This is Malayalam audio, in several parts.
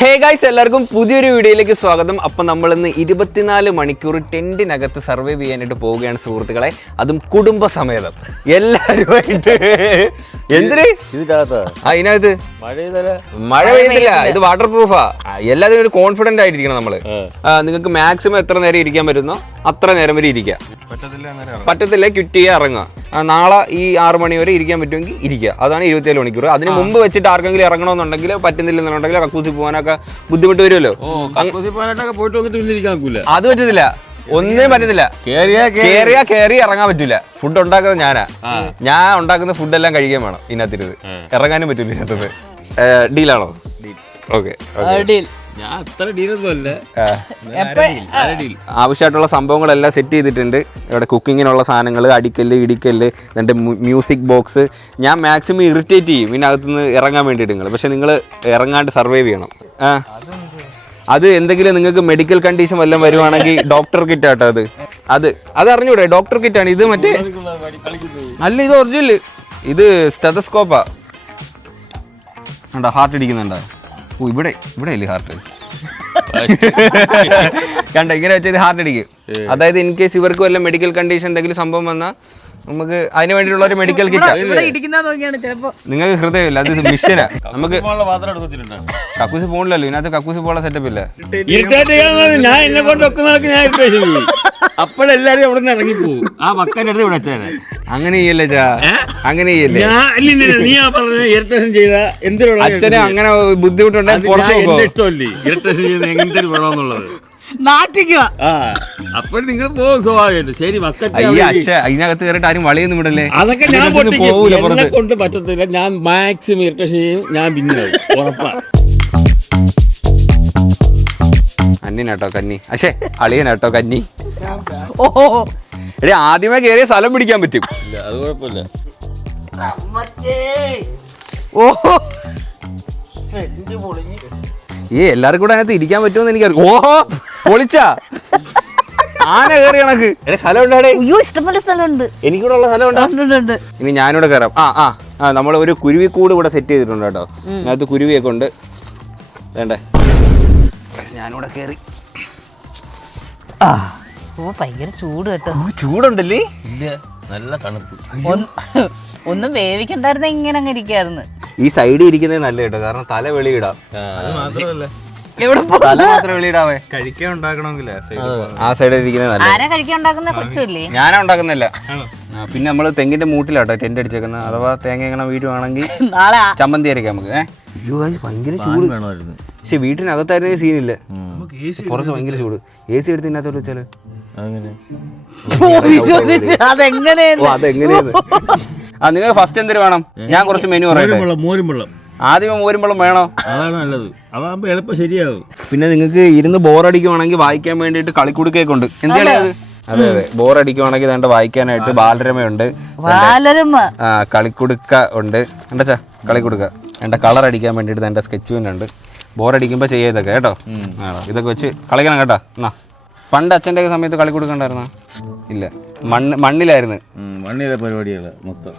ഹേ ഗൈസ്, എല്ലാവർക്കും പുതിയൊരു വീഡിയോയിലേക്ക് സ്വാഗതം. അപ്പം നമ്മളിന്ന് 24 മണിക്കൂർ ടെന്റിനകത്ത് സർവൈവ് ചെയ്യാനായിട്ട് പോവുകയാണ് സുഹൃത്തുക്കളെ. അതും കുടുംബസമേതം എല്ലാവരുമായിട്ട്. എന്തിന് ഇതിനകത്ത് മഴ പെയ്യുന്നില്ല, ഇത് വാട്ടർ പ്രൂഫാ. എല്ലാത്തിനും ഒരു കോൺഫിഡന്റ് ആയിട്ടിരിക്കണം നമ്മള്. നിങ്ങൾക്ക് മാക്സിമം എത്ര നേരം ഇരിക്കാൻ പറ്റുന്നോ അത്ര നേരം വരെ ഇരിക്കുക. പറ്റത്തില്ല ക്വിറ്റ് ചെയ്യുക, ഇറങ്ങുക. നാളെ ഈ 6 മണി വരെ ഇരിക്കാൻ പറ്റുമെങ്കിൽ ഇരിക്കുക. അതാണ് 24 മണിക്കൂർ. അതിന് മുമ്പ് വെച്ചിട്ട് ആർക്കെങ്കിലും ഇറങ്ങണമെന്നുണ്ടെങ്കിൽ പറ്റുന്നില്ലെന്നുണ്ടെങ്കിൽ കക്കൂസി പോകാനൊക്കെ ബുദ്ധിമുട്ട് വരുമല്ലോ. അത് പറ്റത്തില്ല, ഒന്നും പറ്റത്തില്ല. കേറി ഇറങ്ങാൻ പറ്റില്ല. ഫുഡ് ഉണ്ടാക്കുന്നത് ഞാൻ ഉണ്ടാക്കുന്ന ഫുഡെല്ലാം കഴിക്കാൻ വേണം. ഇതിനകത്തിരുത് ഇറങ്ങാനും പറ്റില്ല. ഇതിനകത്ത് ഡീലാണോ? ഓക്കെ, ആവശ്യമായിട്ടുള്ള സംഭവങ്ങളെല്ലാം സെറ്റ് ചെയ്തിട്ടുണ്ട്. ഇവിടെ കുക്കിങ്ങിനുള്ള സാധനങ്ങൾ, അടിക്കല്ല്, ഇടിക്കല്ല്, എൻ്റെ മ്യൂസിക് ബോക്സ്. ഞാൻ മാക്സിമം ഇറിറ്റേറ്റ് ചെയ്യും ഇതിനകത്തുനിന്ന് ഇറങ്ങാൻ വേണ്ടിയിട്ട് നിങ്ങൾ. പക്ഷെ നിങ്ങൾ ഇറങ്ങാണ്ട് സർവൈവ് ചെയ്യണം. അത് എന്തെങ്കിലും നിങ്ങൾക്ക് മെഡിക്കൽ കണ്ടീഷൻ വല്ലതും വരുവാണെങ്കിൽ ഡോക്ടർ കിറ്റ് ആട്ടോ. അത് അറിഞ്ഞൂടെ? ഡോക്ടർ കിറ്റാണ് ഇത്. മറ്റേ അല്ല, ഇത് ഒറിജിനൽ. ഇത് സ്റ്റെതസ്കോപ്പാ. കണ്ടോ ഹാർട്ട് ഇടിക്കുന്നുണ്ടോ? ഓ, ഇവിടെ ഇല്ലേ ഹാർട്ട്? കണ്ടോ, ഇങ്ങനെ വെച്ചാൽ ഹാർട്ട് അടിക്കും. അതായത് ഇൻ കേസ് ഇവർക്ക് വല്ല മെഡിക്കൽ കണ്ടീഷൻ എന്തെങ്കിലും സംഭവം വന്നാൽ നമുക്ക് അതിന് വേണ്ടിയിട്ടുള്ള ഒരു മെഡിക്കൽ കിറ്റ്. നിങ്ങൾക്ക് ഹൃദയമില്ല, അത് മിഷനാ. നമുക്ക് കക്കൂസി പോണില്ലല്ലോ ഇതിനകത്ത്. കക്കൂസി പോകാനുള്ള സെറ്റപ്പ് ഇല്ല. ഞാൻ എന്നെ കൊണ്ട് അപ്പോഴെല്ലാരും അവിടെ നിന്ന് ഇറങ്ങിപ്പോവും. ആ മക്കൻ്റെ അടുത്ത് വിളിച്ചാൽ അങ്ങനെ ചെയ്യല്ലേ ചാ, അങ്ങനെ ചെയ്യല്ലേ. നീ ആ പറഞ്ഞ ഇറിറ്റേഷൻ ചെയ്ത എന്തിനുള്ള അച്ഛനെ അങ്ങനെ ബുദ്ധിമുട്ടുണ്ടെങ്കിൽ ഇഷ്ടമല്ലേ ഇറിറ്റേഷൻ ചെയ്ത് എങ്ങനത്തെ വേണമെന്നുള്ളത് അപ്പോൾ നിങ്ങൾ പോകും സ്വാഭാവികമായിട്ട്. ശരി മക്കൾ അതിനകത്ത് കയറിയിട്ട് ആരും വളിയൊന്നും വിടല്ലേ. അതൊക്കെ ഞാൻ എന്നെ കൊണ്ട് പറ്റത്തില്ല. ഞാൻ മാക്സിമം ഇറിറ്റേഷൻ ചെയ്യും. ഞാൻ പിന്നെ ഉറപ്പാ. അന്നിനാട്ടോ കന്നി, പക്ഷേ അളിയനാട്ടോ കന്നി. എടേ, ആദ്യമേ കയറിയ സ്ഥലം പിടിക്കാൻ പറ്റും. അത് കുഴപ്പമില്ല. എല്ലാവർക്കും കൂടെ അതിനകത്ത് ഇരിക്കാൻ പറ്റുമെന്ന് എനിക്കറിയാം. ഓഹോ, പൊളിച്ചാ ആന കയറി കണക്ക്. സ്ഥലം ഉണ്ടാടേ? ഇഷ്ടംപോലെ സ്ഥലമുണ്ട്. എനിക്കൂടെ ഉള്ള സ്ഥലം ഉണ്ടോ? ഇനി ഞാനിവിടെ കയറാം. നമ്മൾ ഒരു കുരുവിക്കൂട് ഇവിടെ സെറ്റ് ചെയ്തിട്ടുണ്ട് കേട്ടോ. അതിനകത്ത് കുരുവിയൊക്കെ ഉണ്ട്. വേണ്ടേ, ഞാനിവിടെ കയറി. ഭയങ്കര ചൂട് കേട്ടോ. ചൂടുണ്ടല്ലേ? ഇല്ല, നല്ല തണുപ്പ്. ഒന്നും വേവിക്കണ്ടായിരുന്ന ഇങ്ങനെ അങ്ങ് ഇരിക്കായിരുന്നു. ഈ സൈഡിൽ ഇരിക്കുന്നത് നല്ല കേട്ടോ, കാരണം തല വെളിയിടാം. തല മാത്രം വെളിയിടാവേ. കഴിക്കാൻ ഉണ്ടാക്കണമെങ്കിൽ ആ സൈഡിൽ ഇരിക്കുന്നത് നല്ല. ആരാ കഴിക്കാൻ ഉണ്ടാക്കുന്ന? കൊച്ചല്ലേ? ഞാനാ ഉണ്ടാക്കുന്നില്ല. പിന്നെ നമ്മള് തെങ്ങിന്റെ മൂട്ടിലാട്ടോ ടെന്റ് അടിച്ചേക്കുന്നത്. അഥവാ തേങ്ങ എങ്ങനെ വീടുവാണെങ്കിൽ ചമ്മന്തി അരക്കാം നമുക്ക്. ഭയങ്കര ചൂട് വേണമായിരുന്നു. പക്ഷെ വീട്ടിനകത്തായിരുന്ന സീനില്ല. പുറത്ത് ഭയങ്കര ചൂട്. AC എടുത്ത് ഇതിനകത്തോട്ട് വെച്ചാല് അതെങ്ങനെയാണ്? നിങ്ങൾ ഫസ്റ്റ് എന്തിനു വേണം? ഞാൻ കുറച്ച് മെനു പറയാം. മോരുമ്പള്ളം ആദ്യമേ മോരുമ്പള്ളം വേണോ? അതാണ് നല്ലത്. അതാകുമ്പോ എളുപ്പം ശരിയാവും. പിന്നെ നിങ്ങൾക്ക് ഇരുന്ന് ബോറടിക്കുവാണെങ്കിൽ വായിക്കാൻ വേണ്ടിയിട്ട് കളിക്കുടുക്കൊക്കെ ഉണ്ട്. എന്താണ് അത്? അതെ, ബോറടിക്കുവാണെങ്കിൽ വേണ്ട വായിക്കാനായിട്ട് ബാലരമയുണ്ട്, കളിക്കുടുക്ക ഉണ്ട്. എന്താ കളിക്കുടുക്ക വേണ്ട. കളർ അടിക്കാൻ വേണ്ടിയിട്ട് വേണ്ട സ്കെച്ച് പെൻ ഉണ്ട്. ബോറടിക്കുമ്പോൾ ചെയ്യതൊക്കെ കേട്ടോ. ഇതൊക്കെ വെച്ച് കളിക്കണം കേട്ടോ. എന്നാ പണ്ട് അച്ഛൻ്റെ ഒക്കെ സമയത്ത് കളി കൊടുക്കണ്ടായിരുന്നോ? ഇല്ല, മണ്ണിലായിരുന്നു. മണ്ണിലെ പരിപാടികള് മൊത്തം.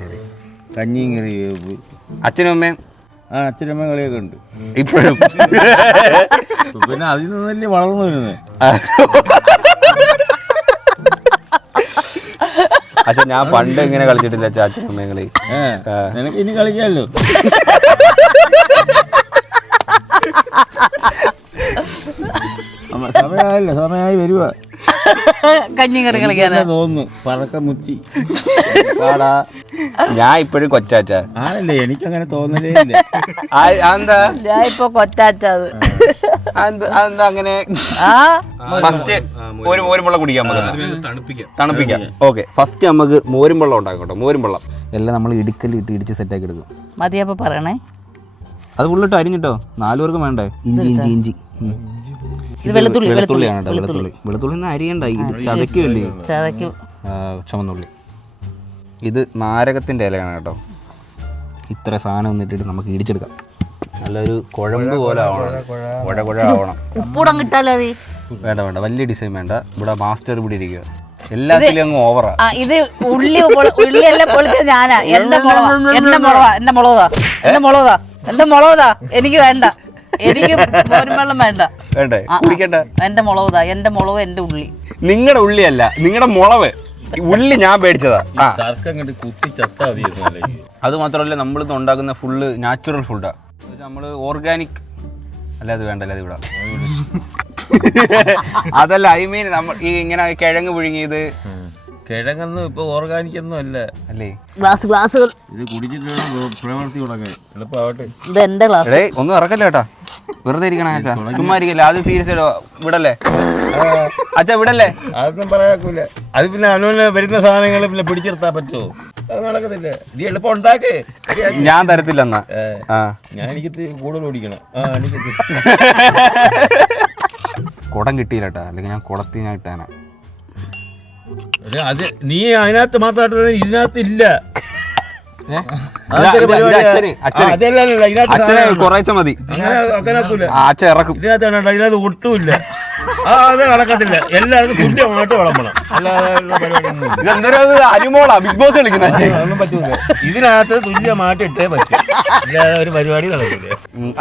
ശരി. കഞ്ഞിയും കറി. അച്ഛനും അമ്മയും? അച്ഛനും അമ്മയും കളിയൊക്കെ ഉണ്ട് ഇപ്പോഴും. പിന്നെ അതിൽ നിന്ന് തന്നെ വളർന്നു വരുന്നത്. അച്ഛൻ ഞാൻ പണ്ട് ഇങ്ങനെ കളിച്ചിട്ടില്ല അച്ഛനും അമ്മയും കളി. നിനക്ക് ഇനി കളിക്കാമല്ലോ. സമയമായി വരുക. കഞ്ഞി കറി കളിക്കാൻ തോന്നുന്നു. പറക്കം മുറ്റി പാടാ. ഞാൻ ഇപ്പോഴും കൊച്ചാച്ച ആണല്ലേ? എനിക്കങ്ങനെ തോന്നലേ ഇല്ല. എന്താ ഞാൻ ഇപ്പൊ കൊച്ചാച്ചത്? അതെന്താ അങ്ങനെ? ഫസ്റ്റ് ഒരു മോരുമ്പള്ളം കുടിക്കാം, തണുപ്പിക്കാം. ഓക്കെ, ഫസ്റ്റ് നമുക്ക് മോരുമ്പള്ളം ഉണ്ടാക്കട്ടോ. മോരുമ്പള്ളം എല്ലാം നമ്മൾ ഇടിക്കല്ലിട്ട് ഇടിച്ച് സെറ്റാക്കി എടുക്കും. മതിയപ്പോ പറയണേ. അത് ഫുള്ളിട്ട് അരിഞ്ഞിട്ടോ. 4 പേർക്ക് വേണ്ടേ? ഇഞ്ചി വെളുത്തുള്ളിയാണ് കേട്ടോ. വെളുത്തുള്ളി അരിയണ്ട, ചതയ്ക്കുമല്ലേ? ചുമന്നുള്ളി. ഇത് നാരകത്തിൻ്റെ ഇലയാണ് കേട്ടോ. ഇത്ര സാധനം ഒന്നിട്ടിട്ട് നമുക്ക് ഇടിച്ചെടുക്കാം. നല്ലൊരു കുഴമ്പ് പോലെ ആവണം, കുഴ ആവണം. ഉപ്പൂടം കിട്ടാലോ? വേണ്ട, വലിയ ഡിസൈൻ വേണ്ട. ഇവിടെ മാസ്റ്റർ ഇവിടെ ഇരിക്കുക. എല്ലാത്തിലും അങ്ങ് ഓവറാ. ഇത് ഉള്ളിയെല്ലാം പൊളിച്ചത് ഞാനാ. എന്റെ മുളകാ എനിക്ക് വേണ്ട. എനിക്ക് മോരും വെള്ളം വേണ്ട. വേണ്ടേ? കുടിക്കണ്ട. എന്റെ മുളക് എന്റെ മുളക് എന്റെ ഉള്ളി. നിങ്ങളുടെ ഉള്ളിയല്ല, നിങ്ങളുടെ മുളവ്. ഉള്ളി ഞാൻ പേടിച്ചതാ. അത് മാത്രമല്ല, നമ്മളിന്ന് ഉണ്ടാക്കുന്ന ഫുള്ള് നാച്ചുറൽ ഫുഡാ. നമ്മള് ഓർഗാനിക് അല്ല, അത് വേണ്ടല്ലോ, അത് വിടാം. അതല്ല, ഐ മീൻ നമ്മൾ ഈ ഇങ്ങനെ കിഴങ്ങ് പുഴുങ്ങിയത്. കിഴങ്ങൊന്നും ഇപ്പൊ ഓർഗാനിക് ഒന്നും അല്ല അല്ലേ? ഗ്ലാസുകൾ ഇത് കുടിച്ചിട്ട് പ്രവൃത്തി തുടങ്ങാൻ എളുപ്പമാവട്ടെ. ഇത് എന്റെ ഗ്ലാസ്. ഒന്നും ഇറക്കല്ലേ കേട്ടാ, വെറുതെ ഇരിക്കണ അച്ഛാ, ചുമ്മാ ഇരിക്കല്ലേ. അത് സീരിയസ് വിടല്ലേ അച്ഛാ, വിടല്ലേ. അതൊന്നും പറയാക്കൂല. അത് പിന്നെ അനുവിന് വരുന്ന സാധനങ്ങൾ പിന്നെ പിടിച്ചെടുത്താൻ പറ്റുമോ? അത് നടക്കത്തില്ല. നീ എളുപ്പം ഉണ്ടാക്കേ. ഞാൻ തരത്തില്ല എന്നാ. ഞാൻ എനിക്ക് കൂടുതൽ ഓടിക്കണം. കുടം കിട്ടിയില്ലട്ടാ, അല്ലെങ്കിൽ ഞാൻ കുടത്തി ഞാൻ ഇട്ടാനാ. അത് നീ അതിനകത്ത് മാത്രമായിട്ട് ഇതിനകത്ത് ഇല്ല. അച്ഛന് കുറേച്ച മതി, അച്ഛൻ ഇറക്കും. ഇതിനകത്ത് ഒട്ടുമില്ല. അത് നടക്കത്തില്ല. എല്ലാവർക്കും തുല്യമായിട്ട് വിളമ്പണം. ഇതെന്തൊരു അരിമോളാ ബിഗ് ബോസ് കളിക്കുന്ന. അതൊന്നും പറ്റൂല. ഇതിനകത്ത് തുല്യമായിട്ട് ഇട്ടേ പറ്റും. അല്ലാതെ ഒരു പരിപാടി നടക്കില്ല.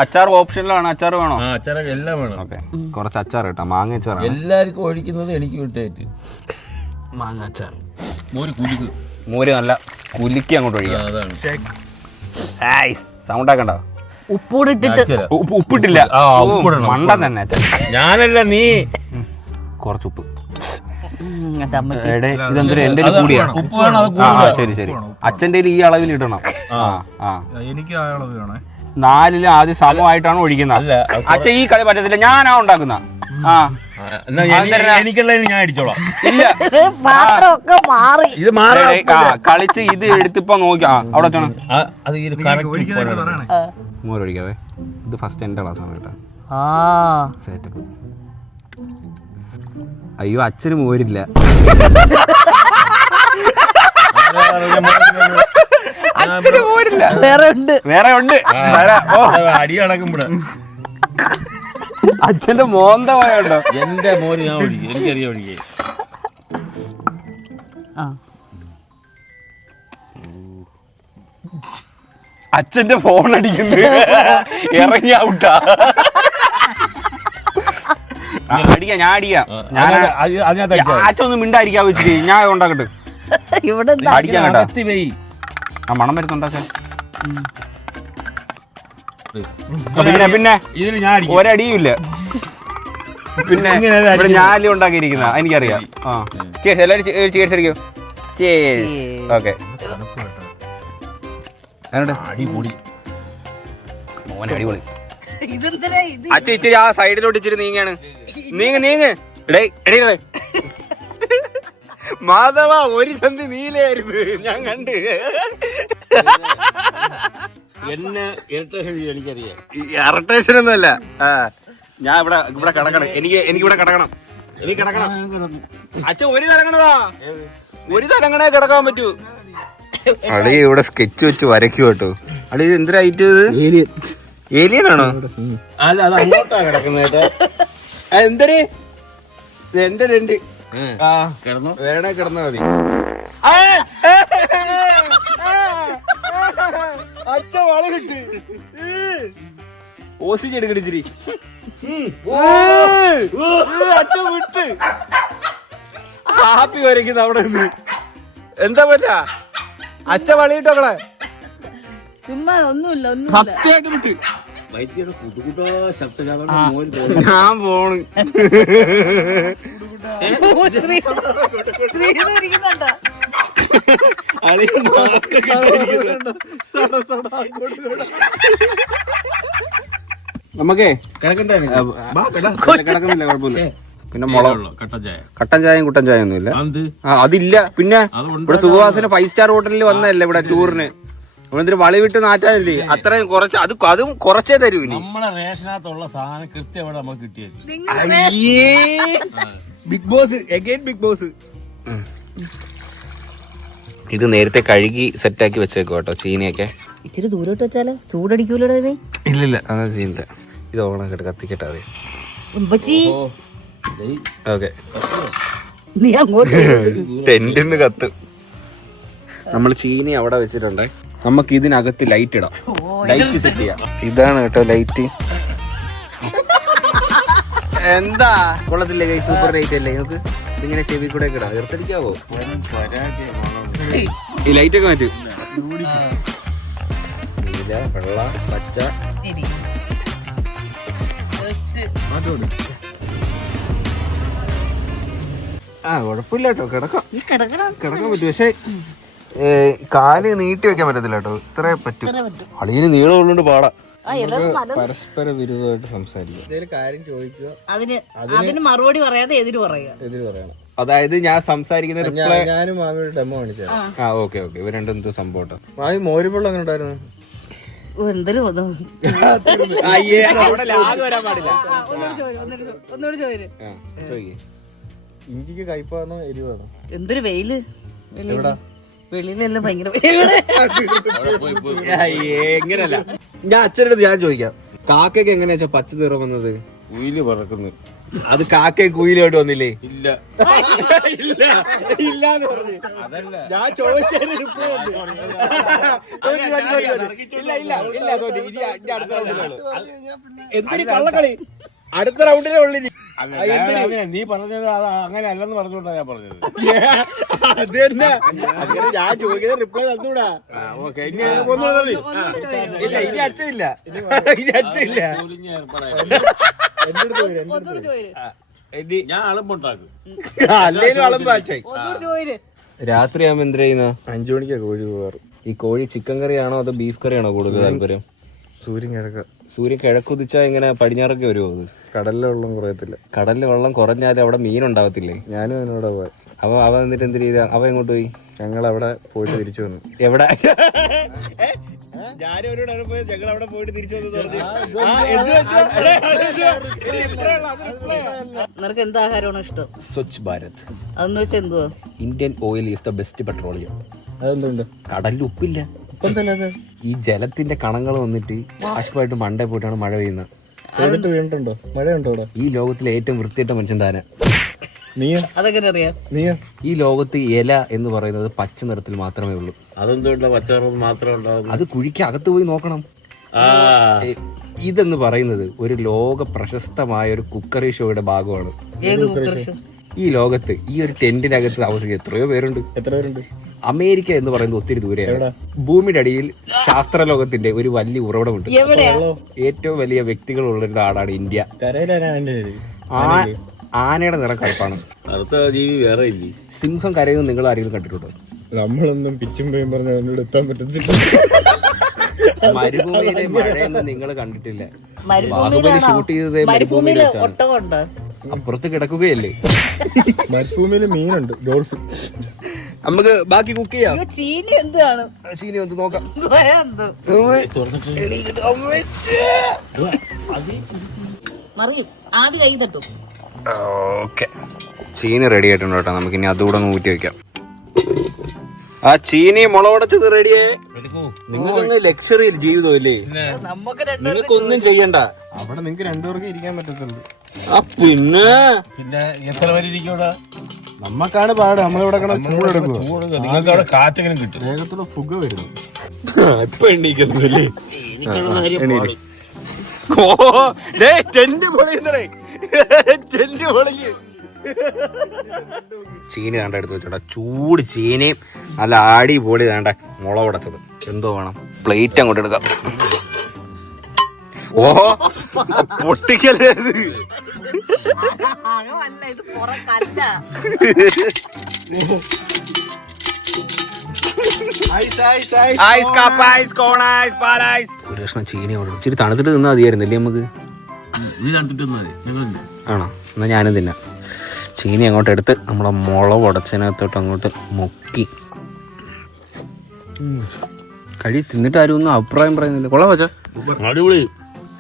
അച്ചാർ ഓപ്ഷനിലാണ്. അച്ചാർ വേണോ? അച്ചാറൊക്കെ എല്ലാം വേണം. ഓക്കെ, കുറച്ച് അച്ചാർ കിട്ടാം. മാങ്ങ അച്ചാർ എല്ലാവർക്കും ഒഴിക്കുന്നത് എനിക്ക് വിട്ടേ. മാങ്ങ അച്ചാർ, മോര് നല്ല കുലുക്കി അങ്ങോട്ട് ഒഴിക്കാം. അതാണ് സൗണ്ട് ആക്കണ്ട. ഉപ്പിട്ടിട്ട് ഉപ്പിട്ടില്ല. മണ്ട തന്നെ. ഞാനല്ല, നീ കുറച്ച് ഉപ്പ്. ഇതെന്തൊരു എന്റെ കൂടിയാ. ഉപ്പ് വേണം. ശരി ശരി, അച്ഛൻ്റെ ഈ അളവിൽ ഇടണം. എനിക്ക് ആ അളവ് വേണേ. 4 ആദ്യം സമമായിട്ടാണ് ഒഴിക്കുന്നത്. അച്ഛൻ ഈ കളി പറ്റത്തില്ല, ഞാനാ ഉണ്ടാക്കുന്ന. എനിക്കുള്ളതിന് ഞാൻ അടിച്ചോളാം. ഇല്ല, പാത്രമൊക്കെ മാറി. ഇത് മാറി കളിച്ച് ഇത് എടുത്തിപ്പോ നോക്കി. അവിടെ മോരൊഴിക്കാവേ. ഇത് ഫസ്റ്റ് എന്റെ ക്ലാസ് ആണ് കേട്ടോ. സെറ്റപ്പ്. അയ്യോ, അച്ഛന് മോരില്ല. അച്ഛന് മോരില്ല. വേറെ ഉണ്ട്. അടി നടക്കുമ്പോഴ അച്ഛന്റെ മോന്തമായുണ്ടോ? എന്റെ മോര് ഞാൻ ഒഴിക്കും. എനിക്കറിയാം ഒഴിക്കേ. അച്ഛന്റെ ഫോൺ അടിക്കുന്നു. ഇറങ്ങി ഔട്ടാ. അടിക്കാം, ഞാൻ അടിക്കാം. അച്ഛൻ ഒന്ന് മിണ്ടായിരിക്കാൻ വെച്ചിട്ട് ഞാൻ ഉണ്ടാക്കട്ടെ. ഇവിടെ അടിക്കാം കേട്ടോ. ആ മണം വരുന്നുണ്ടാക്കാൻ. പിന്നെ ഇതിൽ ഞാൻ ഒരടിയുമില്ല. പിന്നെ ഇവിടെ ഞാനും ഉണ്ടാക്കിയിരിക്കുന്ന എനിക്കറിയാം. ചേർസ്, എല്ലാവരും ചേർസ് അടിക്കും. ചേർസ്. ഓക്കെ, അടിപൊളി. മോനെ അടിപൊളി. അച്ഛൻ ഇച്ചിരി ആ സൈഡിലോട്ട് ഇച്ചിരി നീങ്ങാണ്. നീങ്ങ്. എടേ മാധവ, ഒരു ചന്തി നീലായിരുന്നു ഞാൻ കണ്ട്. എന്നെ ഇറിറ്റേഷൻ എനിക്കറിയാം. ഇറിറ്റേഷൻ ഒന്നുമല്ല. ഞാൻ ഇവിടെ കിടക്കണം. എനിക്ക് ഇവിടെ കിടക്കണം. എനിക്ക് കിടക്കണം. അച്ഛൻ ഒരു തലങ്ങണേ കിടക്കാൻ പറ്റൂ. അളി ഇവിടെ സ്കെച്ച് വെച്ച് വരയ്ക്കും കേട്ടോ. അളി എന്തിനായിട്ട് ഏലിയനാണോ? അല്ല, അത് അങ്ങോട്ടാ കിടക്കുന്നത്. എന്തൊരു എന്റെ രണ്ട് കിടന്നു വേണേ കിടന്നാ മതി. അച്ഛ വള കിട്ട് ഓസിച്ച് എടുക്കടിച്ചിരി. അച്ഛൻ വിട്ട് ഹാപ്പി വരയ്ക്കുന്ന അവിടെ നിന്ന് എന്താ പറ്റാ? അച്ഛ വളയിട്ടോക്കളെ. ചുമ്മാ ഒന്നുമില്ല. സത്യമായിട്ട് വിട്ട് ഞാൻ പോണ്. നമുക്കേ കിടക്കുന്നില്ല, കുഴപ്പമില്ല. പിന്നെ മുളക് കട്ടൻ ചായയും കുട്ടൻ ചായ ഒന്നും ഇല്ല. അതില്ല. പിന്നെ ഇവിടെ സുഖവാസിന് 5 സ്റ്റാർ ഹോട്ടലിൽ വന്നതല്ലേ ഇവിടെ ടൂറിന്. ഇവിടെ വളി വിട്ട് നാറ്റാനില്ലേ? അത്രയും കുറച്ച് അതും കുറച്ചേ തരൂ. നമ്മളെ റേഷനകത്തുള്ള സാധനം കൃത്യമായിട്ട് നമുക്ക് കിട്ടിയത്. Bigg Boss again Bigg Boss. ഇത് നേരത്തെ കഴുകി സെറ്റാക്കി വെച്ചേക്കോ കേട്ടോ, ചീനിയൊക്കെ. ഇച്ചിരി ദൂരോട്ട് വെച്ചാലോ ചൂടടിക്കൂലോ? ഇല്ലില്ല, അങ്ങനെ ചെയ്യുന്നില്ല. ഇത് ഓണാക്കട്ടെ, കത്തിക്കട്ടെ. അതെ, ഓക്കെ. നീ അങ്ങോട്ട് ടെന്റിന്ന് കത്ത്. നമ്മൾ ചീനി അവിടെ വെച്ചിട്ടുണ്ടേ. നമുക്ക് ഇതിനകത്ത് ലൈറ്റ് ഇടാം. ലൈറ്റ് സെറ്റ് ചെയ്യാം. ഇതാണ് കേട്ടോ ലൈറ്റ്. എന്താ കൊള്ളത്തില്ലേ കൈ? സൂപ്പർ റേറ്റ് അല്ലേ നിങ്ങൾക്ക്? ഇതിങ്ങനെ ചെവി കൂടെ ഒക്കെ ഇടാം. എർത്തടിക്കാവോ? ഈ ലൈറ്റ് ഒക്കെ മാറ്റും. നീല, വെള്ള, പച്ച. കുഴപ്പമില്ല കേട്ടോ, കിടക്കാം പറ്റും. പക്ഷെ കാല് നീട്ടി വെക്കാൻ പറ്റത്തില്ല കേട്ടോ. ഇത്രേ പറ്റും. അളിയന് നീളം ഉള്ളതുകൊണ്ട് പാടാ. പരസ്പര വിരുദ്ധമായിട്ട് സംസാരിക്കുക. എന്തെങ്കിലും കാര്യം ചോദിക്കുക, അതിന് മറുപടി പറയാതെ എതിര് പറയണം. അതായത് ഞാൻ സംസാരിക്കുന്ന റിപ്ലൈ. ഞാനും മാമിയുടെ ഡെമോ കാണിച്ചു. ഓക്കെ ഇവ രണ്ടും എന്ത് സംഭവം. മാമി മോരുവെള്ളം അങ്ങനെ ഉണ്ടായിരുന്നു? എന്തൊരു ഇഞ്ചിക്ക് കയ്പാണോ എരിവാണോ? എന്തൊരു വെയില് വെളിയിലെല്ലാം ഭയങ്കര എങ്ങനല്ല. ഞാൻ അച്ഛനടുത്ത് ഞാൻ ചോദിക്കാം, കാക്കയ്ക്ക് എങ്ങനെയാ വെച്ചാ പച്ച നിറം വന്നത്? കുയില് പറക്കുന്നു. അത് കാക്കയും കുയിലോട്ട് വന്നില്ലേ? ഇല്ല ഇല്ലാന്ന് പറഞ്ഞു. ഞാൻ ചോദിച്ചതിന് reply ഉണ്ട്. എന്തൊരു കള്ളക്കളി. അടുത്ത റൗണ്ടിലെ ഉള്ളിൽ നീ പറഞ്ഞത് അങ്ങനെ അല്ലെന്ന് പറഞ്ഞോണ്ടാ ഞാൻ പറഞ്ഞത്. അത് തന്നെ. അങ്ങനെ ഞാൻ ചോദിക്കുന്ന റിപ്ലൈ തന്നൂടാ. ഇല്ല ഇനി അച്ഛനില്ല. ഞാൻ അളമ്പുണ്ടാക്കും. അല്ലേലും അളമ്പ് അച്ഛൻ. രാത്രിയാകുമ്പോ എന്ത് ചെയ്യുന്ന? 5 മണിക്കാ കോഴി പോകാറ്. ഈ കോഴി ചിക്കൻ കറിയാണോ അതോ ബീഫ് കറിയാണോ കൂടുതൽ താല്പര്യം? സൂര്യൻ കിഴക്കുതിച്ചാ ഇങ്ങനെ പടിഞ്ഞാറൊക്കെ വരുമോ? അത് കടലിലെ വെള്ളം കുറയത്തില്ല. കടലിലെ വെള്ളം കുറഞ്ഞാലും അവിടെ മീൻ ഉണ്ടാവത്തില്ലേ? ഞാനും അതിനോടെ പോയി. അവ എന്നിട്ട് എന്ത് ചെയ്ത? അവ എങ്ങോട്ട് പോയി? ഞങ്ങൾ അവിടെ പോയിട്ട് തിരിച്ചു വന്നു. എവിടെ? ഞങ്ങൾ അവിടെ പോയിട്ട് തിരിച്ചു വന്നു. നിനക്ക് എന്ത് ആഹാരമാണോ ഇഷ്ടം? സ്വച്ഛ് ഭാരത്. അതെന്ന് വെച്ചാൽ എന്തുവാ? Indian oil is the best petroleum. അതെന്തുണ്ട്? കടലിൽ ഉപ്പില്ല. ഈ ജലത്തിന്റെ കണങ്ങൾ വന്നിട്ട് ബാഷ്പമായിട്ട് മണ്ടേ പോയിട്ടാണ് മഴ പെയ്യുന്നത്. വീണിട്ടുണ്ടോ? മഴയുണ്ടോ അവിടെ? ഈ ലോകത്തിലെ ഏറ്റവും വൃത്തിയിട്ട മനുഷ്യൻ താന. അതെങ്ങനെ അറിയാം? ഈ ലോകത്ത് ഇല എന്ന് പറയുന്നത് പച്ച നിറത്തിൽ മാത്രമേ ഉള്ളൂ. അതെന്തുകൊണ്ടാ പച്ച നിറം മാത്രം ഉണ്ടാവും? അത് കുഴിക്ക് അകത്ത് പോയി നോക്കണം. ഇതെന്ന് പറയുന്നത് ഒരു ലോക പ്രശസ്തമായ ഒരു കുക്കറി ഷോയുടെ ഭാഗമാണ്. ഈ ലോകത്ത് ഈ ഒരു ടെന്റിനകത്ത് താമസിക്കുന്ന എത്രയോ പേരുണ്ട്. എത്ര പേരുണ്ട്? അമേരിക്ക എന്ന് പറയുന്നത് ഒത്തിരി ദൂരെയാണ്. ഭൂമിയുടെ അടിയിൽ ശാസ്ത്രലോകത്തിന്റെ ഒരു വലിയ ഉറവിടമുണ്ട്. ഏറ്റവും വലിയ വ്യക്തികളുള്ള ഒരു നാടാണ് ഇന്ത്യ. ആനയുടെ നിറം കറുപ്പാണ്. അടുത്ത ജീവി വേറെ ഇല്ലേ? സിംഹം കരയുന്നത് നിങ്ങൾ ആരെങ്കിലും കണ്ടിട്ടുണ്ടോ? നമ്മളൊന്നും പിച്ചും പേയും പറഞ്ഞ അതിനോട് എത്താൻ പറ്റത്തില്ല. മരുഭൂമിയിലെ മഴയൊന്നും നിങ്ങൾ കണ്ടിട്ടില്ല. ബാഹുബലി ഷൂട്ട് ചെയ്തത് മരുഭൂമിയിൽ വെച്ചാണ്. അപ്പുറത്ത് കിടക്കുകയല്ലേ. മരുഭൂമിയിൽ മീനുണ്ട്, ഡോൾഫിൻ. നമുക്ക് ബാക്കി കുക്ക് ചെയ്യാം. ചീനി എന്താണ്? ചീനി വന്ന് നോക്കാം. ആദ്യ കൈ തട്ടും. ഓക്കെ, ചീനി റെഡി ആയിട്ടുണ്ട് കേട്ടോ. നമുക്ക് ഇനി അതുകൂടെ ഊറ്റി വെക്കാം. ആ ചീനി മുളകുടച്ചത് റെഡിയേ. നിങ്ങൾക്കൊന്ന് ലക്ഷറി ജീവിതം അല്ലേ? നിങ്ങൾക്കൊന്നും ചെയ്യണ്ട. അവിടെ നിങ്ങൾക്ക് രണ്ടുപേർക്ക് ഇരിക്കാൻ പറ്റത്തുള്ളൂ. പിന്നെ എത്ര പേര് ഇരിക്കൂടാ? നമ്മക്കാണ് പാട്. നമ്മളിവിടെ ചൂടെടുക്കും. നിങ്ങൾക്ക് അവിടെ കാറ്റെങ്കിലും കിട്ടും. വേഗത്തുള്ള ഫുഗ വരുന്നു. ഇപ്പൊ എണ്ണീക്കുന്നല്ലേ? ചീനി വേണ്ട എടുത്ത് വെച്ചോടാ. ചൂട് ചീനയും നല്ല ആടി പൊളി വേണ്ട മുളക് ഉടച്ചത്. എന്തോ വേണം? പ്ലേറ്റ് അങ്ങോട്ട് എടുക്കാം. ഓ പൊട്ടിക്കല്ലേ ഇത്. ഒരു കഷ്ണം ചീനി ഓർഡർ. ഇച്ചിരി തണുത്തിട്ട് തിന്നാ മതിയായിരുന്നല്ലേ നമുക്ക്? ആണോ? എന്നാ ഞാനും തിന്നാം. ചീനി അങ്ങോട്ട് എടുത്ത് നമ്മളെ മുളക് ഉടച്ചതിനകത്തോട്ട് അങ്ങോട്ട് മുക്കി കഴി. തിന്നിട്ട് ആരും ഒന്നും അഭിപ്രായം പറയുന്നില്ല. കൊള്ളാം വെച്ചാ? അടിപൊളി.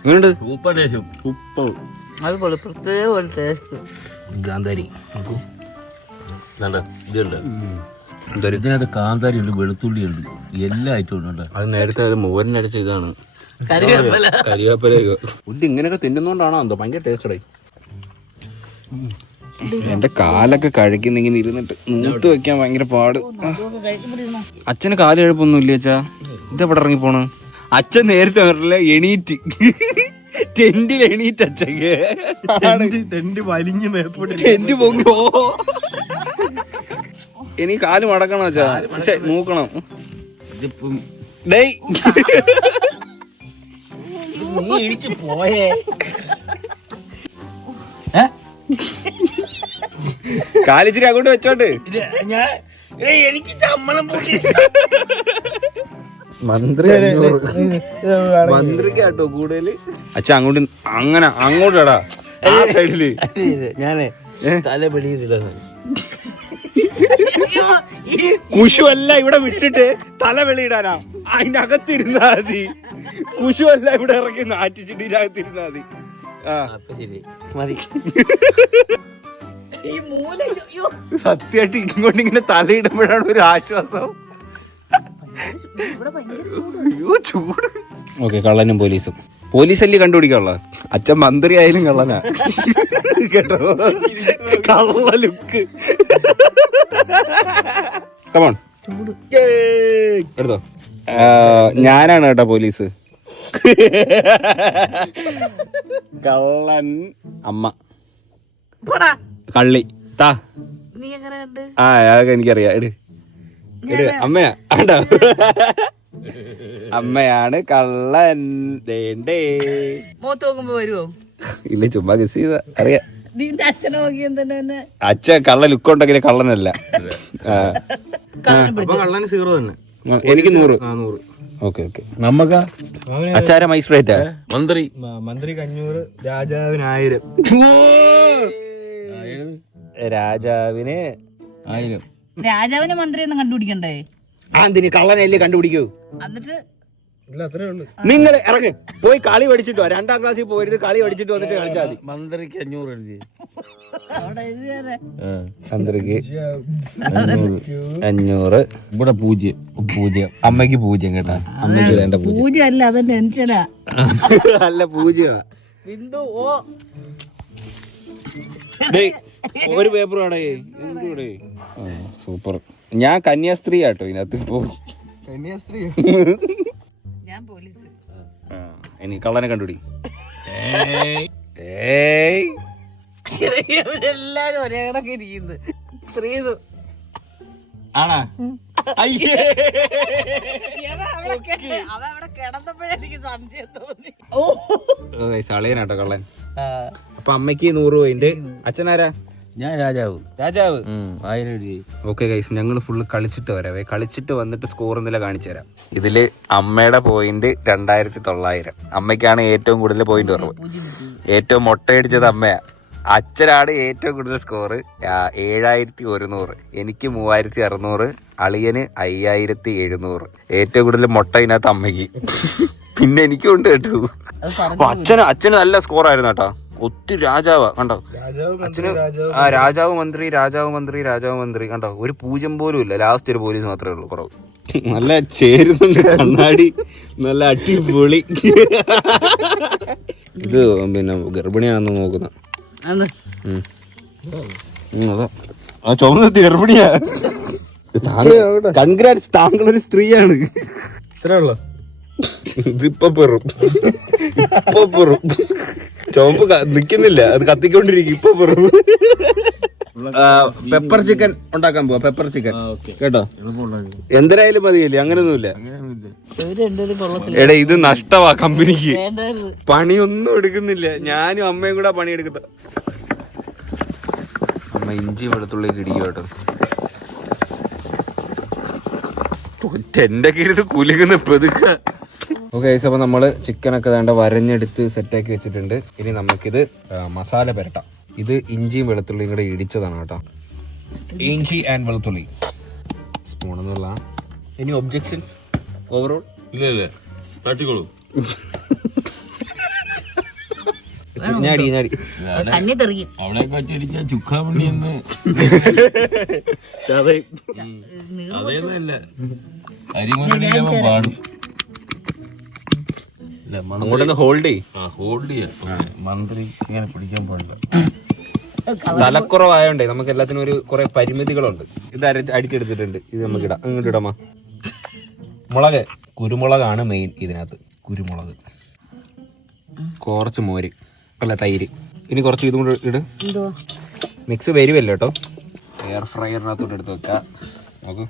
ഇങ്ങനെയുണ്ട്. ഉപ്പ് അതുപോലെ പ്രത്യേക ഒരു ടേസ്റ്റ്. ഗാന്ധാരി ഇതിനകത്ത് കാന്താരി ഉണ്ട്, വെളുത്തുള്ളി ഉണ്ട്, എല്ലാ ഐറ്റവും ഉണ്ട്. അത് നേരത്തെ മോരിനടിച്ച ഇതാണ് കരിവേപ്പില. ഫുഡ് ഇങ്ങനെയൊക്കെ തിന്നുന്നോണ്ടാണോ എന്തോ ഭയങ്കര ടേസ്റ്റായി. എന്റെ കാലൊക്കെ കഴിക്കുന്ന ഇരുന്നിട്ട് മൂത്ത് വെക്കാൻ ഭയങ്കര പാട്. അച്ഛന് കാല് കഴുപ്പൊന്നും ഇല്ല അച്ഛാ. ഇതെവിടെ ഇറങ്ങി പോണ്? അച്ഛൻ നേരത്തെ വരില്ല, എണീറ്റ് ടെന്റിൽ എണീറ്റച്ചക്ക് ടെന്റ് വലിഞ്ഞ് മേപ്പോട്ട് ടെന്റ് പൊങ്ങോ. ഇനി കാല് മടക്കണം വെച്ചാ, പക്ഷെ നോക്കണം. ഇതിപ്പം ഡേയ് നീ ഇടിച്ചു പോയേ. കാലിച്ചിരി അങ്ങോട്ട് വെച്ചോണ്ട്. ഞാൻ എനിക്ക് ചമ്മളം പൂട്ടി. മന്ത്രിക്ക് കേട്ടോ കൂടുതല്. അച്ഛാ അങ്ങോട്ട് അങ്ങനെ അങ്ങോട്ടാടാ ആ സൈഡില്. ഞാനേ തല വെളിയിലിടാണ്. കുശുവല്ല ഇവിടെ വിട്ടിട്ട് തല വെളിയിടാനാ. അതിന്റെ അകത്തിരുന്നാ മതി. കുശുവല്ല ഇവിടെ ഇറക്കി നാറ്റിച്ചിട്ട് ഇതിനകത്തിരുന്നാ മതി. ആ അപ്പൊ ശരി മതി. സത്യമായിട്ട് ഇങ്ങോട്ട് ഇങ്ങനെ തലയിടുമ്പോഴാണ് ഒരു ആശ്വാസം. അയ്യോ ചൂട്. ഓക്കെ, കള്ളനും പോലീസും. പോലീസല്ലേ കണ്ടുപിടിക്കാനുള്ള. അച്ഛൻ മന്ത്രി ആയാലും കള്ളനാ കേട്ടോ. കള്ള ലുക്ക്. കമോൺ എടുത്തോ. ഞാനാണ് കേട്ടോ പോലീസ്. കള്ളൻ അമ്മ കള്ളി താ. നീ എങ്ങനെ കണ്ട്? ആ അതൊക്കെ എനിക്കറിയാം. എട് അമ്മയാ ആണ്ടോ. അമ്മയാണ് കള്ളൻ. മൂത്ത് നോക്കുമ്പോ വരുവോ? ഇല്ല, ചുമ്മാ ഗസ് ചെയ്താ അറിയാം. നിന്റെ അച്ഛനെ നോക്കി തന്നെ അച്ഛൻ കള്ള ലുക്ക് ഉണ്ടെങ്കിലേ കള്ളനല്ല. കള്ളന് 0 തന്നെ. എനിക്ക് 100. 100. Okay okay. നമ്മക്കാ അച്ചാര മജിസ്ട്രേറ്റാ. മന്ത്രി മന്ത്രിക്ക് 500, രാജാവിന് 1000. രാജാവിന് 1000. രാജാവിനെ മന്ത്രിയൊന്നും കണ്ടുപിടിക്കണ്ടേ? എന്തിന് കള്ളനല്ലേ കണ്ടുപിടിക്കൂ. എന്നിട്ട് ഇല്ല, അത്രേ ഉള്ളു. നിങ്ങൾ ഇറങ്ങ് പോയി കളി പഠിച്ചിട്ടോ. 2ാം ക്ലാസ്സിൽ പോയിരുത്. കളി പഠിച്ചിട്ട് വന്നിട്ട് കളിച്ചാൽ മതി. മന്ത്രിക്ക് 500 എഴുതി. അവിടെ എഴുതിയാലേ. ചന്ദ്രക്ക് 500. ഇവിടെ 0. അമ്മയ്ക്ക് 0 കേട്ടാ. അമ്മയ്ക്ക് വേണ്ട 0. പൂജ അല്ല, അത് ടെൻഷനാ. അല്ല 0. ബിന്ദു ഓ. ഒരു പേപ്പർ വേണേ. എന്തുകൂടെ സൂപ്പർ. ഞാൻ കന്യാസ്ത്രീ ആട്ടോ ഇതിനകത്ത്. ഇപ്പോ കന്യാസ്ത്രീ. ഞാൻ പോലീസ്. ഇനി കള്ളനെ കണ്ടുപിടി. എല്ലാരും ഒരേ കണക്ക് ഇരിക്കുന്നു. സ്ത്രീതു ആണാ? അവ അവിടെ കിടന്നപ്പോഴേ എനിക്ക് സംശയം തോന്നി. സളയനാട്ടോ കള്ളൻ. അപ്പൊ അമ്മയ്ക്ക് 100 പോയിന്റ്. അച്ഛനാരാ? ഞാൻ രാജാവ്. രാജാവ് 1000 എഴുതി. ഓക്കെ ഗൈസ്, ഞങ്ങൾ ഫുള്ള് കളിച്ചിട്ട് വരാവേ. കളിച്ചിട്ട് വന്നിട്ട് സ്കോർ നില കാണിച്ചു തരാം. ഇതില് അമ്മയുടെ പോയിന്റ് 2900. അമ്മയ്ക്കാണ് ഏറ്റവും കൂടുതൽ പോയിന്റ് കുറവ്. ഏറ്റവും മൊട്ടയടിച്ചത് അമ്മയാ. അച്ഛനാണ് ഏറ്റവും കൂടുതൽ സ്കോർ 7100. എനിക്ക് 3600. അളിയന് 5700. ഏറ്റവും കൂടുതൽ മൊട്ട ഇതിനകത്ത് അമ്മയ്ക്ക്. പിന്നെ എനിക്കും ഉണ്ട് കേട്ടോ. അച്ഛന് നല്ല സ്കോർ ആയിരുന്നു കേട്ടോ. ഒത്തിരി രാജാവാ കണ്ടോ. അച്ഛന് രാജാവ് മന്ത്രി കണ്ടോ. ഒരു 0 പോലും ഇല്ല. ലാസ്റ്റ് ഒരു പോലീസ് മാത്രമേ ഉള്ളൂ കുറവ്. നല്ല ചേരുന്നുണ്ട് കണ്ണാടി. നല്ല അടിപൊളി. ഇത് പിന്നെ ഗർഭിണിയാണെന്ന് നോക്കുന്ന. അതാ ചുമന്ന ഗർഭിണിയാ. കൺഗ്രാറ്റ്സ്, താങ്കളൊരു സ്ത്രീയാണ്. ഇത്രേ ഉള്ളു. ഇതിപ്പൊ പെറും. ചുമപ്പ് നിക്കുന്നില്ല, അത് കത്തിക്കൊണ്ടിരിക്കും. ഇപ്പൊ പെറും. പെപ്പർ ചിക്കൻ ഉണ്ടാക്കാൻ പോവാ. പെപ്പർ ചിക്കൻ കേട്ടോ. എന്തിനായാലും മതിയല്ലേ, അങ്ങനൊന്നുമില്ല. എടാ ഇത് നഷ്ടമാ കമ്പനിക്ക്. പണിയൊന്നും എടുക്കുന്നില്ല. ഞാനും അമ്മയും കൂടെ പണിയെടുക്കുന്ന. അമ്മ ഇഞ്ചി വെളുത്തുള്ളിലേക്ക് ഇടിക്കും കേട്ടോ. എന്റെ കീഴിൽ കുലുങ്ങുന്ന പെതുക്ക. ഓക്കെ, അപ്പൊ നമ്മള് ചിക്കനൊക്കെ വേണ്ട വരഞ്ഞെടുത്ത് സെറ്റാക്കി വെച്ചിട്ടുണ്ട്. ഇനി നമുക്കിത് മസാല പുരട്ടാം. ഇത് ഇഞ്ചിയും വെളുത്തുള്ളിയും കൂടെ ഇടിച്ചതാണ് കേട്ടോ. ഇഞ്ചി ആൻഡ് വെളുത്തുള്ളി സ്പൂൺ എന്നുള്ള. Any objections overall? ഇല്ല തട്ടിക്കോളൂ. ഞാടി കണ്ണി തെറിയും. അവിടെ കച്ചടിച്ച ചുക്കാമണി എന്ന് അതേന്നല്ല അരിമണിയാൻ പാടും. അങ്ങോട്ടൊന്ന് ഹോൾഡ് ചെയ്യും. ഹോൾഡ് ചെയ്യാം. മന്ത്രി ഇങ്ങനെ പിടിക്കാൻ പാടില്ല. സ്ഥലക്കുറവായോണ്ടേ നമുക്ക് എല്ലാത്തിനും ഒരു കുറെ പരിമിതികളുണ്ട്. ഇത് അടിച്ചെടുത്തിട്ടുണ്ട്. ഇത് നമുക്ക് ഇടാം. ഇങ്ങോട്ട് ഇടാമോ? മുളക്, കുരുമുളകാണ് മെയിൻ ഇതിനകത്ത്. കുരുമുളക് കുറച്ച് മോര് അല്ല തൈര്. ഇനി കുറച്ച് ഇതും കൂടെ ഇട്. എന്തോ മിക്സ് വരുമല്ലോ കേട്ടോ. എയർ ഫ്രയറിനകത്തോട്ട് എടുത്ത് വെക്കാം. നോക്ക്,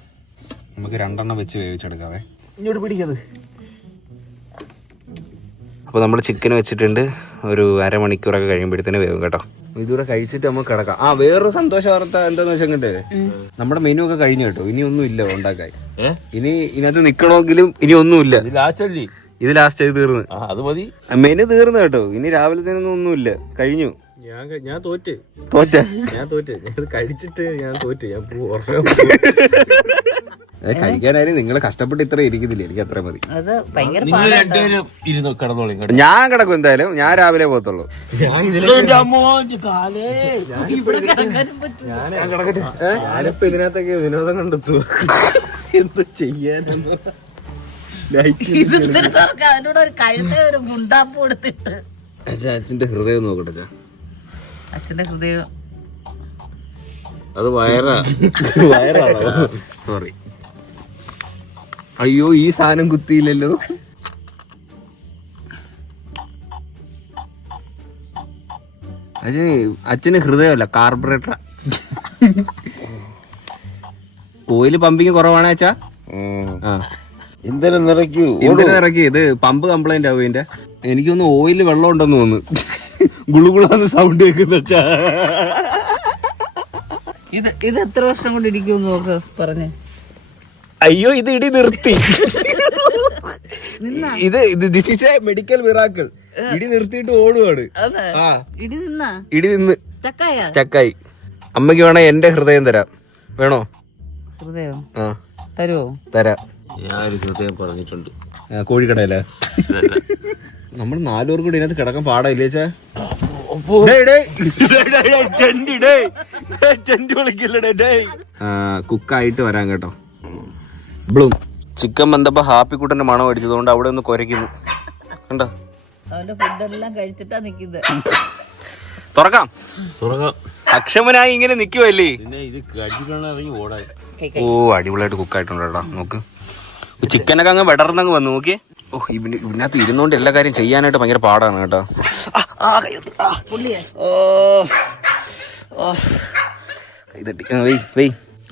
നമുക്ക് 2 എണ്ണം വെച്ച് വേവിച്ചെടുക്കാവേ. ഇങ്ങോട്ട് പിടിക്കത്. അപ്പോൾ നമ്മൾ ചിക്കൻ വെച്ചിട്ടുണ്ട്. ഒരു അരമണിക്കൂറൊക്കെ കഴിയുമ്പോഴത്തേന് വേവും കേട്ടോ. ഇതുകൂടെ കഴിച്ചിട്ട് നമുക്ക് കിടക്കാം. വേറൊരു സന്തോഷ വാർത്ത എന്താന്ന് വെച്ചാൽ നമ്മുടെ മെനു ഒക്കെ കഴിഞ്ഞു കേട്ടോ. ഇനി ഒന്നും ഇല്ല ഉണ്ടാക്കാൻ. ഇനി ഇതിനകത്ത് നിക്കണമെങ്കിലും ഇനി ഒന്നുമില്ല. ഇത് ലാസ്റ്റ് ആയി തീർന്ന്. അത് മതി, മെനു തീർന്നു കേട്ടോ. ഇനി രാവിലത്തേനൊന്നും ഒന്നുമില്ല, കഴിഞ്ഞു. ഞാൻ തോറ്റ് കഴിച്ചിട്ട് ഞാൻ തോറ്റ്. ഞാൻ കഴിക്കാനായാലും നിങ്ങൾ കഷ്ടപ്പെട്ട് ഇത്ര ഇരിക്കുന്നില്ല. എനിക്ക് അത്ര മതി. അത് ഭയങ്കര നിങ്ങൾ രണ്ടുപേരും ഇരുന്ന് കിടന്നോളി. ഞാൻ കിടക്കും എന്തായാലും. ഞാൻ രാവിലെ പോകത്തുള്ളൂ. ഞാനിപ്പോ ഇതിനകത്തൊക്കെ വിനോദം കണ്ടെത്തു. എന്ത് ചെയ്യാനെന്ന് അതിനോട് ഒരു കഴുത്ത ഒരു മുണ്ടാപ്പ് കൊടുത്തിട്ട് അച്ഛന്റെ ഹൃദയം നോക്കട്ടെ. അച്ഛന്റെ ഹൃദയം അത് വയറാണോ? സോറി. അയ്യോ, ഈ സാധനം കുത്തിയില്ലല്ലോ. അച്ഛന് ഹൃദയമല്ല, കാർബറേറ്റർ. ഓയില് പമ്പിങ് കുറവാണ് അച്ഛാ. ഇന്ധനം നിറയ്ക്കൂ. ഇറക്കി. ഇത് പമ്പ് കംപ്ലൈന്റ് ആവും ഇതിന്റെ. എനിക്കൊന്ന് ഓയില് വെള്ളം ഉണ്ടെന്ന് തോന്നുന്നു. ഗുളുഗുളാന്ന് സൗണ്ട് കേൾക്കുന്ന അച്ഛാ. ഇത് എത്ര വർഷം കൊണ്ട് ഇരിക്കും നോക്ക് പറഞ്ഞേ. അയ്യോ, ഇത് ഇടി നിർത്തി. This is A medical miracle. ഇടി നിർത്തിയിട്ട് ഓടുവാണ്. ഇടി നിന്ന് സ്റ്റക്കായി. അമ്മയ്ക്ക് വേണേ എന്റെ ഹൃദയം തരാം. വേണോ? ഹൃദയം തരുമോ? തരാം. ഞാനൊരു ഹൃദയം പറഞ്ഞിട്ടുണ്ട്. കോഴിക്കടയിലെ നമ്മൾ 4 പേർ കൂടി ഇതിനകത്ത് കിടക്കാൻ പാടില്ലേ ചാ? കുക്കായിട്ട് വരാൻ കേട്ടോ. ബ്ലൂം ചിക്കൻ വന്നപ്പോ ഹാപ്പിക്കുട്ടന്റെ മണം അടിച്ചതുകൊണ്ട് അവിടെ ഒന്ന് കുരയ്ക്കുന്നു കണ്ടോ. അവന്റെ ഫുഡെല്ലാം കഴിച്ചിട്ടാ നിക്കുന്നത്. തുറക്കാം. അക്ഷമനായി ഇങ്ങനെ നിക്കുവല്ലേ. പിന്നെ ഇത് കഴിച്ചിട്ടാണെങ്കിൽ ഓടാൻ. ഓ, അടിപൊളിയായിട്ട് കുക്കായിട്ടുണ്ട് കേട്ടോ. നോക്ക്, ചിക്കനൊക്കെ അങ്ങ് വിടർന്നങ്ങ് വന്നു. നോക്കിയേ. ഓ, ഇതിനകത്ത് ഇരുന്നോണ്ട് എല്ലാ കാര്യം ചെയ്യാനായിട്ട് ഭയങ്കര പാടാണ് കേട്ടോ.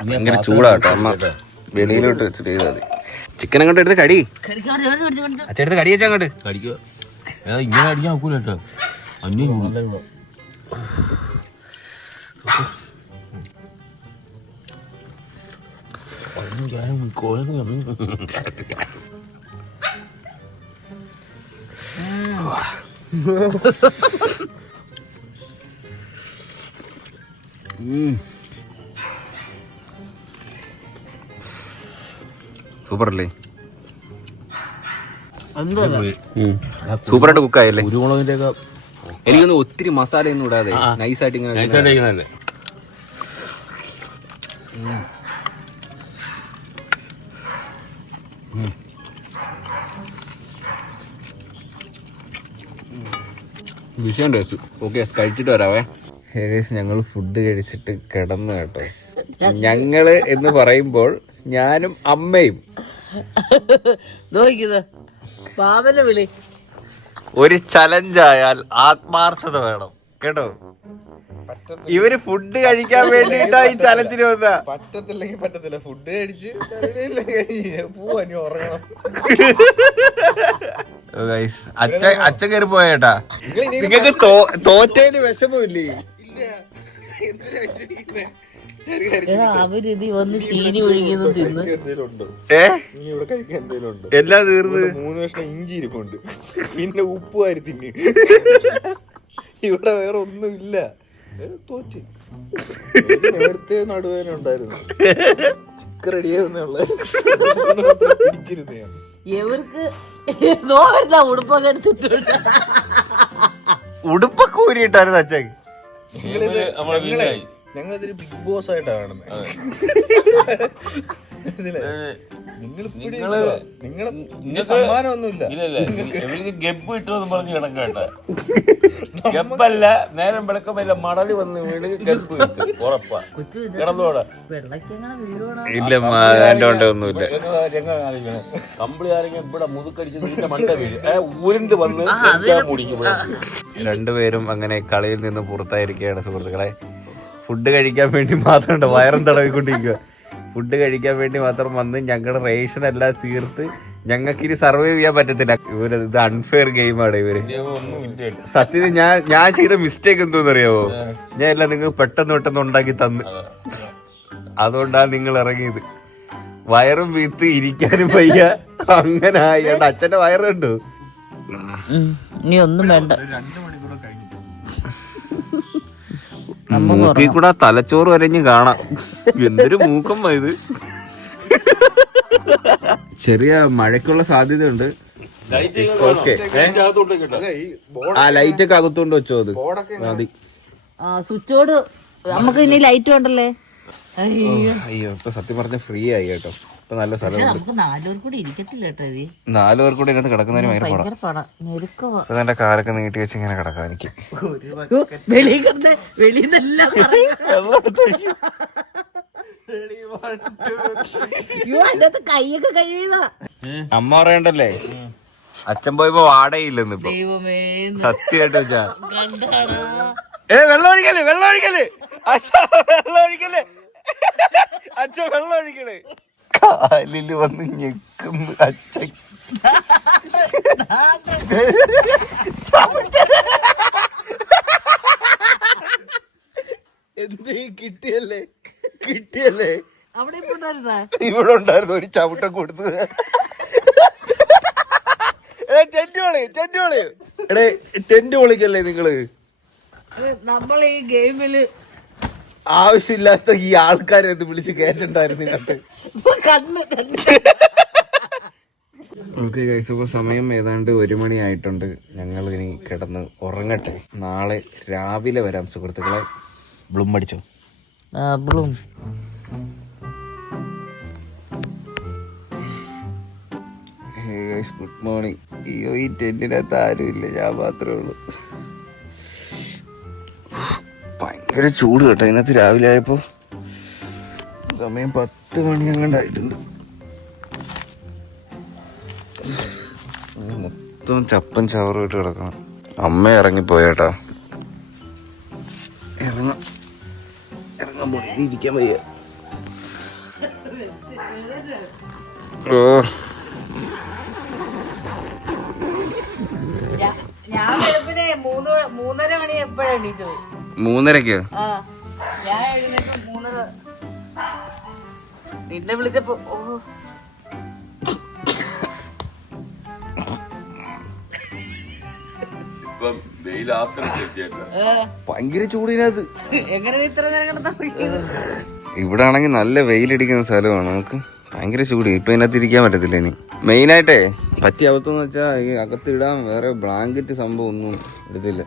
ഭയങ്കര ചൂടാ കേട്ടോ. അമ്മ വെളിയിലോട്ട് വെച്ചിട്ട് ചെയ്താൽ മതി. ചിക്കൻ അങ്ങോട്ട് എടുത്ത് കടി. അച്ഛടുത്ത് കടി വെച്ചാ അങ്ങോട്ട് കടിക്കുക. ഇങ്ങനെ അടിക്കാൻ നോക്കൂല കേട്ടോ. അന്യം സൂപ്പർ അല്ലേ? സൂപ്പറായിട്ട് കുക്കായല്ലേ? കുരുമുളകിന്റെ ഒക്കെ എനിക്കൊന്ന് ഒത്തിരി മസാല ഒന്നും ഇടാതെ നൈസായിട്ട് ഇങ്ങനെ വിഷയം ടേസ്റ്റ്. ഓക്കെ, കഴിച്ചിട്ട് വരാവേ. ഏകദേശം ഞങ്ങൾ ഫുഡ് കഴിച്ചിട്ട് കിടന്നു കേട്ടോ. ഞങ്ങള് എന്ന് പറയുമ്പോൾ ഞാനും അമ്മയും. വിളി. ഒരു ചലഞ്ച് ആയാൽ ആത്മാർത്ഥത വേണം കേട്ടോ. ഇവര് ഫുഡ് കഴിക്കാൻ വേണ്ടിട്ടാ ഈ ചലഞ്ചിന് വന്ന. പറ്റത്തില്ലെങ്കിൽ പറ്റത്തില്ല. ഫുഡ് കഴിച്ച് പോവാ, നീ ഉറങ്ങണം. അച്ഛൻ കയറി പോയേട്ടാ. നിങ്ങൾക്ക് തോറ്റേന് വിഷമമില്ലേ? അവരിത് വന്ന് ചീനി ഒഴുകിയത് തിന്ന് എല്ലാം തീർന്ന് 3 കഷ്ണം ഇഞ്ചി ഇരിപ്പുണ്ട്. പിന്നെ ഉപ്പ് വാരി തിന്നി. ഇവിടെ വേറെ ഒന്നും ഇല്ല. തോറ്റ്. നേരത്തെ നടുവേന ഉണ്ടായിരുന്നു. ചിക്കൻ റെഡിയാവുന്നുള്ള പിടിച്ചിരുന്ന ഇവർക്ക് ഉടുപ്പൊക്കെ എടുത്തിട്ടുണ്ട്. ഉടുപ്പൊക്കെ ഊരിയിട്ടായിരുന്നു അച്ഛൻ. ഞങ്ങളിതൊരു ബിഗ് ബോസ് ആയിട്ടാണ് കാണുന്നത്. നിങ്ങൾ സമ്മാനമൊന്നുമില്ല. ഗബ്ബ് ഇട്ടോന്ന് പറഞ്ഞ് കിടക്കട്ടെ. ഗപ്പല്ല, നേരം വെളുക്കുമ്പോ മടല് വന്ന് വീട് ഗപ്പ് കിട്ടും ഉറപ്പാ. കിടന്നോടെ ഇല്ല ഒന്നുമില്ല. കമ്പിളി ആരെങ്കിലും ഇവിടെ മുതുക്കടിച്ച് നിന്റെ മണ്ട വീട് ഊരിണ്ട് വന്ന് മുടിക്കും. രണ്ടുപേരും അങ്ങനെ കളിയിൽ നിന്ന് പുറത്തായിരിക്കുകയാണ് സുഹൃത്തുക്കളെ. ഫുഡ് കഴിക്കാൻ വേണ്ടി മാത്രം വയറും തടവിക്കൊണ്ടിരിക്കുക. ഫുഡ് കഴിക്കാൻ വേണ്ടി മാത്രം വന്ന് ഞങ്ങളുടെ റേഷൻ എല്ലാം തീർത്ത് ഞങ്ങൾക്കിനി സർവൈവ് ചെയ്യാൻ പറ്റത്തില്ല. ഇത് അൺഫെയർ ഗെയിമാണ് ഇവര്. സത്യത്തിൽ ഞാൻ ചെയ്ത മിസ്റ്റേക്ക് എന്തോന്നറിയാവോ? ഞാൻ എല്ലാം നിങ്ങൾ പെട്ടെന്ന് ഉണ്ടാക്കി തന്ന്, അതുകൊണ്ടാണ് നിങ്ങൾ ഇറങ്ങിയത്. വയറും വീത്ത് ഇരിക്കാനും വയ്യ, അങ്ങനെ ആയിട്ട് അച്ഛന്റെ വയറുണ്ടോ? ഇനി ഒന്നും വേണ്ട. മൂക്കിൽ കൂടെ തലച്ചോറ് വരഞ്ഞ് കാണാം. എന്തൊരു മൂക്കം ഇത്. ചെറിയ മഴയ്ക്കുള്ള സാധ്യതയുണ്ട്. ആ ലൈറ്റ് ഒക്കെ അകത്തോണ്ട് വെച്ചോ. അത് മതി. സ്വിച്ചോട് നമുക്ക് ഇനി ലൈറ്റ് വേണ്ടല്ലേ? അയ്യോ ഇപ്പൊ സത്യം പറഞ്ഞ ഫ്രീ ആയി കേട്ടോ. ഇപ്പൊ നല്ല സ്ഥലമുണ്ട്. നമുക്ക് 4 പേർ കൂടി ഇരിക്കത്തില്ല കേട്ടോ. 4 പേർ കൂടി ഇതിനകത്ത് കിടക്കുന്നതിന് ഭയങ്കര പാടാ. എന്റെ കാലൊക്കെ നീട്ടി വെച്ച് ഇങ്ങനെ കിടക്കാം എനിക്ക്. കൈയൊക്കെ കഴിയുന്നതാ. അമ്മ പറയണ്ടല്ലേ, അച്ഛൻ പോയപ്പോ വാടകയില്ലെന്ന് ഇപ്പൊ. സത്യമായിട്ട് വെച്ചാ വെള്ളം ഒഴിക്കല് അച്ഛൻ വെള്ളം ഒഴിക്കല്. കാലില് വന്ന് ഞെക്കുന്നു അച്ഛൻ. എന്ത് കിട്ടിയല്ലേ ഇവിടെ ഉണ്ടായിരുന്നു. ഒരു ചവിട്ടം കൊടുത്തു. ടെന്റ് പൊളിക്കല്ലേ നിങ്ങള്? നമ്മൾ ഈ ഗെയിമില് ആവശ്യമില്ലാത്ത ഈ ആൾക്കാരെ ഒന്ന് വിളിച്ച് കേട്ടിട്ടുണ്ടായിരുന്നു ഇതിനകത്ത്. ഓക്കെ ഗൈസ്, ഇപ്പോൾ സമയം ഏതാണ്ട് 1 മണി ആയിട്ടുണ്ട്. ഞങ്ങൾ ഇനി കിടന്ന് ഉറങ്ങട്ടെ. നാളെ രാവിലെ വരാം സുഹൃത്തുക്കളെ. ബ്ലൂം അടിച്ചോ? ബ്ലൂം. Good morning. അയ്യോ ഈ ടെന്റിനകത്ത് ആരുമില്ല, ഞാൻ മാത്രമേ ഉള്ളൂ. ഭയങ്കര ചൂട് കേട്ടോ ഇതിനകത്ത്. രാവിലെ ആയപ്പോ സമയം 10 മണി അങ്ങാണ്ടായിട്ടുണ്ട്. മൊത്തം ചപ്പൻ ചവറും ഇട്ട് കിടക്കണം. അമ്മ ഇറങ്ങിപ്പോയേട്ടാ. ഇറങ്ങാൻ പോയി ഇരിക്കാൻ വയ്യ. ഓ ഞാൻ വെളുപ്പിനെ 3:30 മണി എപ്പോഴാണ് എണീച്ചത്? 3:30-ക്കോ? ഞാൻ എഴുന്നേറ്റ് 3:30. നിന്നെ വിളിച്ചപ്പോ ഭയങ്കര ചൂടിനകത്ത്. എങ്ങനെ ഇത്ര നേരം കിടന്നാ? ഇവിടെ ആണെങ്കിൽ നല്ല വെയിലടിക്കുന്ന സ്ഥലമാണ്. നമുക്ക് ഭയങ്കര ചൂട്. ഇപ്പൊ ഇതിനകത്ത് ഇരിക്കാൻ പറ്റത്തില്ല. ഇനി മെയിനായിട്ടേ പറ്റിയ അവസ്ഥന്ന് വെച്ചാൽ ഈ അകത്ത് ഇടാൻ വേറെ ബ്ലാങ്കറ്റ് സംഭവം ഒന്നും എടുത്തില്ല.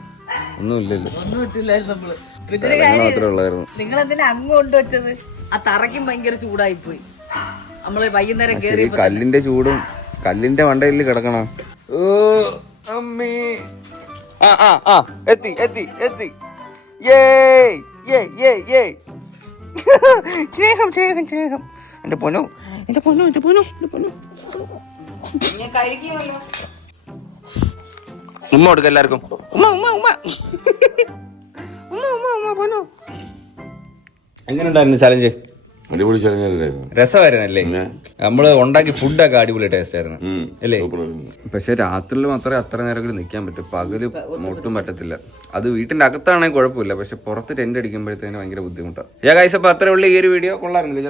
ഒന്നും ഇല്ലല്ലോ. ഒന്നും ഇട്ടില്ലായിരുന്നു നമ്മള്. മാത്രമേ ഉള്ളായിരുന്നു. നിങ്ങൾ എന്തിനാ അങ്ങ് കൊണ്ടുവച്ചത്? ആ തറയ്ക്കും ഭയങ്കര ചൂടായി പോയി. നമ്മള് വൈകുന്നേരം കേറി കല്ലിന്റെ ചൂടും കല്ലിന്റെ മണ്ടയിൽ കിടക്കണം. ഓ അമ്മേ. എത്തി സ്നേഹം. എന്റെ പൊന്നോ. ഉമ്മ കൊടുക്ക എല്ലാവർക്കും. എങ്ങനെ ഉണ്ടായിരുന്നു ചലഞ്ച്? അടിപൊളി ചലഞ്ചായിരുന്നു. രസമായിരുന്നല്ലേ? നമ്മള് ഉണ്ടാക്കി ഫുഡൊക്കെ അടിപൊളി ടേസ്റ്റ് ആയിരുന്നു അല്ലേ? പക്ഷെ രാത്രിയിൽ മാത്രമേ അത്ര നേരം നിൽക്കാൻ പറ്റൂ. പകല് ഒട്ടും പറ്റത്തില്ല. അത് വീട്ടിന്റെ അകത്താണെങ്കിൽ കുഴപ്പമില്ല, പക്ഷെ പുറത്ത് ടെന്റ് അടിക്കുമ്പോഴത്തേന് ഭയങ്കര ബുദ്ധിമുട്ടാണ്. ഗൈസ്, അപ്പൊ അത്ര ഉള്ള ഈ ഒരു വീഡിയോ കൊള്ളായിരുന്നില്ല?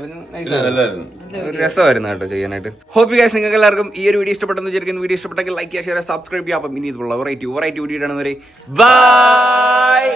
രസമായിരുന്നു കേട്ടോ ചെയ്യാനായിട്ട്. ഹോപ്പ് ഗൈസ് നിങ്ങൾക്ക് എല്ലാവർക്കും ഈ ഒരു വീഡിയോ ഇഷ്ടപ്പെട്ടെന്ന് വിചാരിക്കുന്നു. വീഡിയോ ഇഷ്ടപ്പെട്ടെങ്കിൽ ലൈക്ക് ചെയ്യുക, ഷെയർ, സബ്സ്ക്രൈബ് ചെയ്യാം. അപ്പം ഇനി ഇതുള്ള വെറൈറ്റി വീഡിയോ ആണ്. ബൈ.